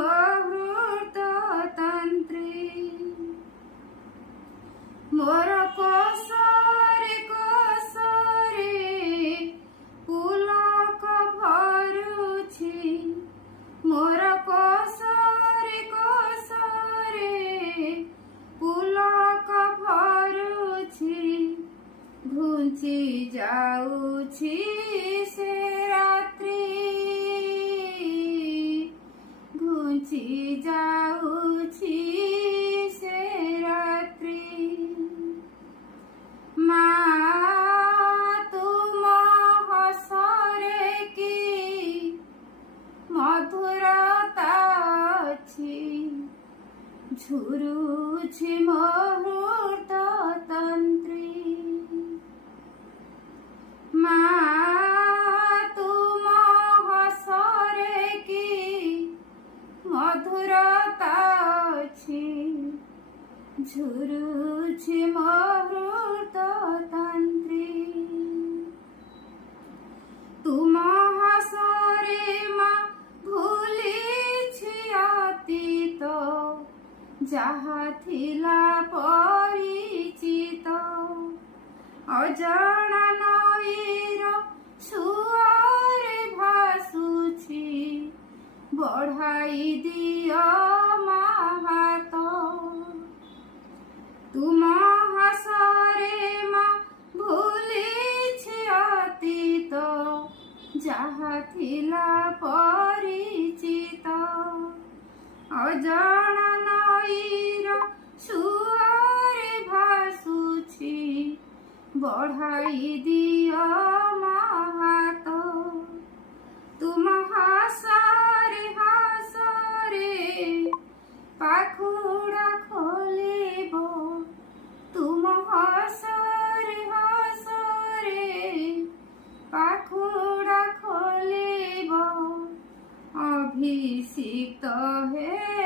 मुहूर्त तंत्री मोर कोसरे पुलक भरुछि मोर कोसरे पुलक भरुछि घुंची जाउछि से रात्रि घुंची जाउछि से रात्रि माँ तुम हसरे की मधुरता अछि झुरुछि मुहूर्त तंत्री माँ तुम हसरे की मधुरता अछि झुरुछि मुहूर्त तंत्री तुम हसरे माँ भूलिछि अतीत जहा थिला परिचित अजणा नईर सुअरे भासुछि बढ़ाई दियो माहात तुम हसरे माँ भूलिछि अतीत जहा थिला परिचित अजणा नईर सुअरे भासुछि बढ़ाई दियो माहात तुम हसरे पाखुड़ा खोलिब तुम हसरे पाखुड़ा खोलिब अभिषिक्त हे